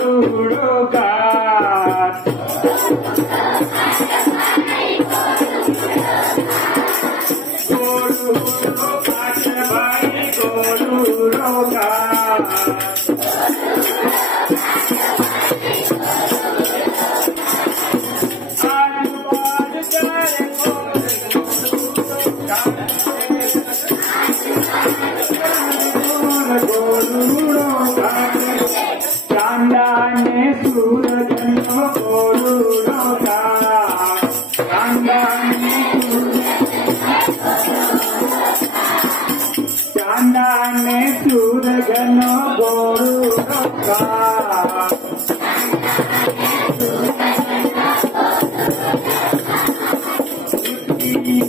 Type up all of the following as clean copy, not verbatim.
गोलूड़ो घाट गोलूड़ो घाट भाई गोलूड़ो घाट चांदाने सूरजनो गोलूड़ो घाट चांदाने सूरजनो गोलूड़ो घाट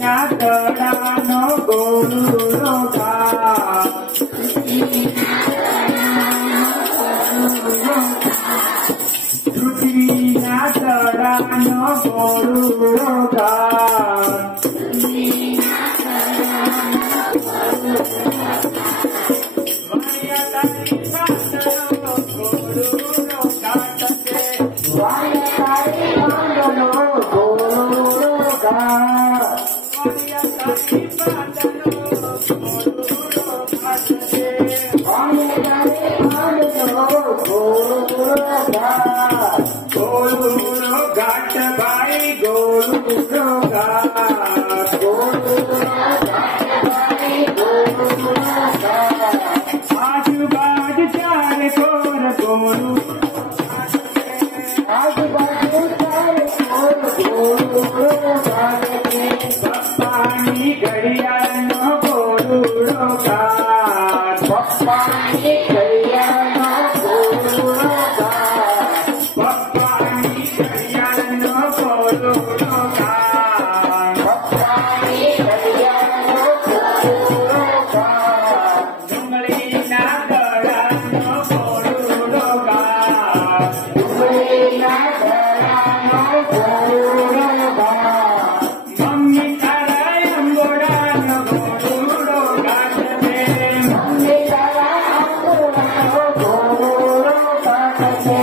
ना तड़ानो गोलूड़ो घाट पृथ्वीना तड़ानो गोलूड़ो घाट गोलूड़ो घाट भाई गोलूड़ो घाट आजू बाजू चार कोर गोलूड़ो पप्पानी घड़ियाळनो गोलूड़ो घाट पप्पानी घड़ियाळनो गोलूड़ो घाट पप्पानी घड़ियाळनो गोलूड़ो घाट पप्पानी घड़ियाळनो गोलूड़ो घाट डुंगळीना तळानो गोलूड़ो घाट डुंगळीना तळानो गोलूड़ो घाट मम्मी तारा अंगोडानो गोलूड़ो घाट पे मम्मी तारा अंगोडानो गोलूड़ो घाट पे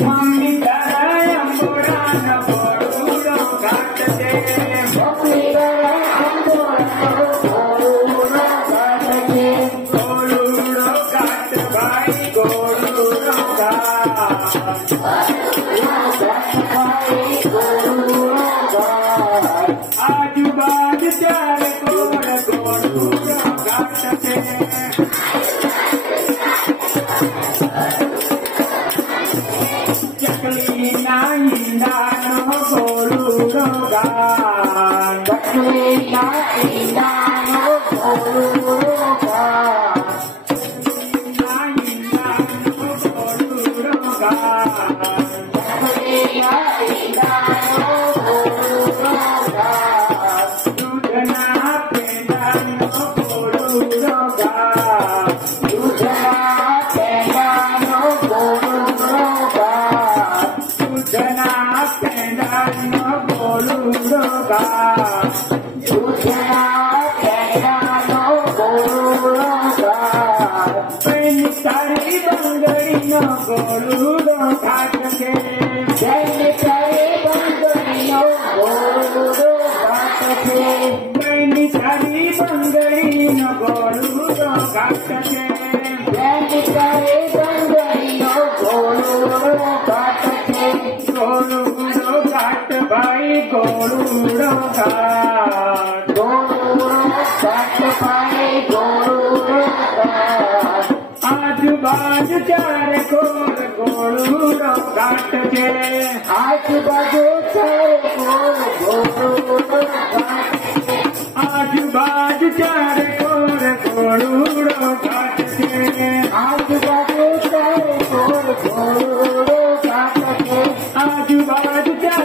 मम्मी तारा अंगोडानो गोलूड़ो घाट पे मम्मी तारा अंगोडानो गोलूड़ो घाट पे गोलूड़ो घाट भाई गोलूड़ो घाट आजू बाजू चार कोर गोलूड़ो घाट पे चकलीना इंदानो गोलूड़ो घाट चकलीना इंदानो गोलूड़ो घाट चकलीना इंदानो गोलूड़ो घाट चकलीना इंदानो गोलूड़ो घाट दूधना पेंडानो गोलूड़ो घाट दूधना पेंडानो गोलूड़ो घाट दूधना पेंडानो गोलूड़ो घाट दूधना पेंडानो गोलूड़ो घाट पैनी तारी बंगड़ीनो गोलूड़ो घाट के पैनी तारी बंगड़ीनो गोलूड़ो घाट के पैनी तारी बंगड़ीनो गोलूड़ो घाट के पैनी तारी बंगड़ीनो गोलूड़ो घाट के गोलूड़ो घाट भाई गोलूड़ो घाट गोलूड़ो घाट भाई गोलूड़ो घाट आजू बाजू चार कोर गोलूड़ो घाट के आजू बाजू चार कोर गोलूड़ो घाट के आजू बाजू चार कोर गोलूड़ो घाट के आजू बाजू चार कोर गोलूड़ो घाट के आजू बाजू चार